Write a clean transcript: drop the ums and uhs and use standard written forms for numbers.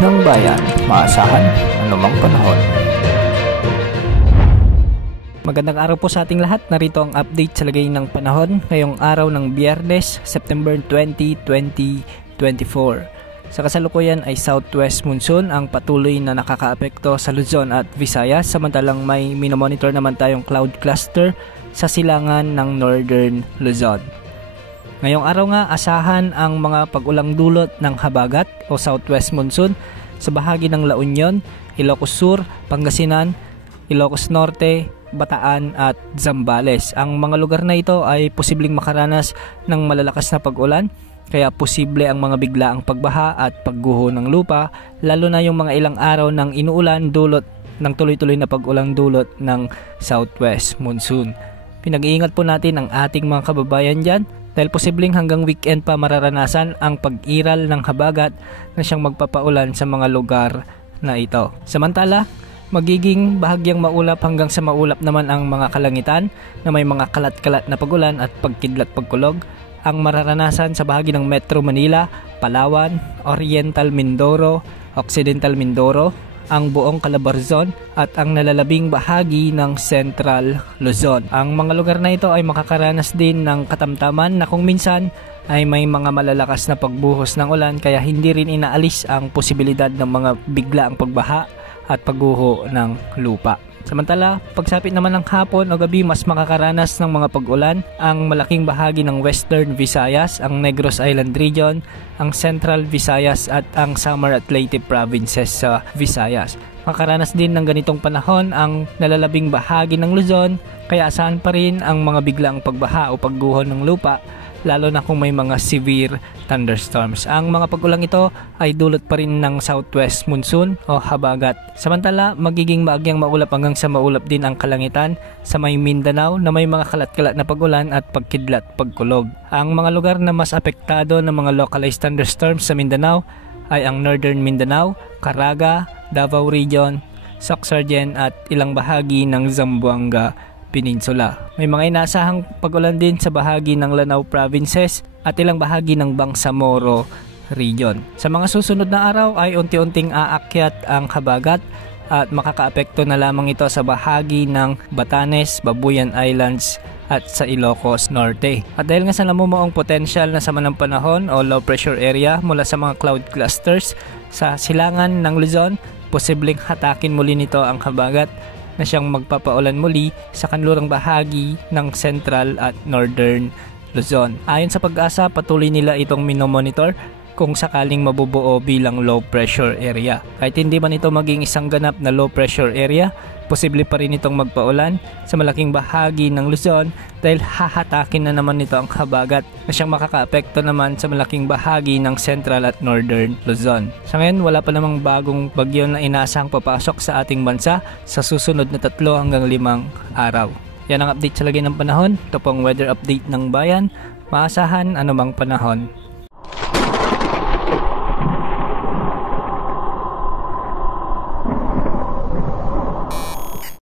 ng bayan, maasahan anumang panahon. Magandang araw po sa ating lahat. Narito ang update sa lagay ng panahon ngayong araw ng Biyernes, September 20, 2024. Sa kasalukuyan ay southwest monsoon ang patuloy na nakakaapekto sa Luzon at Visayas, samantalang may minomonitor naman tayong cloud cluster sa silangan ng northern Luzon. Ngayong araw nga, asahan ang mga pag-ulang dulot ng habagat o southwest monsoon sa bahagi ng La Union, Ilocos Sur, Pangasinan, Ilocos Norte, Bataan at Zambales. Ang mga lugar na ito ay posibleng makaranas ng malalakas na pag-ulan, kaya posible ang mga biglaang pagbaha at pagguho ng lupa, lalo na yung mga ilang araw ng inuulan dulot ng tuloy-tuloy na pag-ulang dulot ng southwest monsoon. Pinag-iingat po natin ang ating mga kababayan dyan dahil posibleng hanggang weekend pa mararanasan ang pag-iral ng habagat na siyang magpapaulan sa mga lugar na ito. Samantala, magiging bahagyang maulap hanggang sa maulap naman ang mga kalangitan na may mga kalat-kalat na pagulan at pagkidlat pagkulog ang mararanasan sa bahagi ng Metro Manila, Palawan, Oriental Mindoro, Occidental Mindoro, ang buong Calabarzon at ang nalalabing bahagi ng Central Luzon. Ang mga lugar na ito ay makakaranas din ng katamtaman na kung minsan ay may mga malalakas na pagbuhos ng ulan, kaya hindi rin inaalis ang posibilidad ng mga biglaang pagbaha at pagguho ng lupa. Samantala, pagsapit naman ng hapon o gabi, mas makakaranas ng mga pag-ulan ang malaking bahagi ng Western Visayas, ang Negros Island Region, ang Central Visayas at ang Samar at Leyte provinces sa Visayas. Makakaranas din ng ganitong panahon ang nalalabing bahagi ng Luzon, kaya asahan pa rin ang mga biglaang pagbaha o pagguho ng lupa, lalo na kung may mga severe thunderstorms. Ang mga pag-ulang ito ay dulot pa rin ng southwest monsoon o habagat. Samantala, magiging maagyang maulap hanggang sa maulap din ang kalangitan sa may Mindanao na may mga kalat-kalat na pag-ulan at pagkidlat pagkulog. Ang mga lugar na mas apektado ng mga localized thunderstorms sa Mindanao ay ang Northern Mindanao, Caraga, Davao Region, Sorsogon at ilang bahagi ng Zamboanga Peninsula. May mga inaasahang pag-ulan din sa bahagi ng Lanao Provinces at ilang bahagi ng Bangsamoro Region. Sa mga susunod na araw ay unti-unting aakyat ang habagat at makakaapekto na lamang ito sa bahagi ng Batanes, Babuyan Islands at sa Ilocos Norte. At dahil nga sa namumuong potensyal na sama ng panahon o low pressure area mula sa mga cloud clusters sa silangan ng Luzon, posibleng hatakin muli nito ang habagat na siyang magpapaulan muli sa kanlurang bahagi ng Central at Northern Luzon. Ayon sa Pag-asa, patuloy nila itong minomonitor kung sakaling mabubuo bilang low pressure area. Kahit hindi man ito maging isang ganap na low pressure area, posible pa rin itong magpaulan sa malaking bahagi ng Luzon dahil hahatakin na naman nito ang habagat na siyang makakaapekto naman sa malaking bahagi ng Central at Northern Luzon. Sa ngayon, wala pa namang bagong bagyo na inaasahang papasok sa ating bansa sa susunod na 3 hanggang 5 araw. Yan ang update sa lagay ng panahon. Ito pong weather update ng bayan. Maasahan anumang panahon.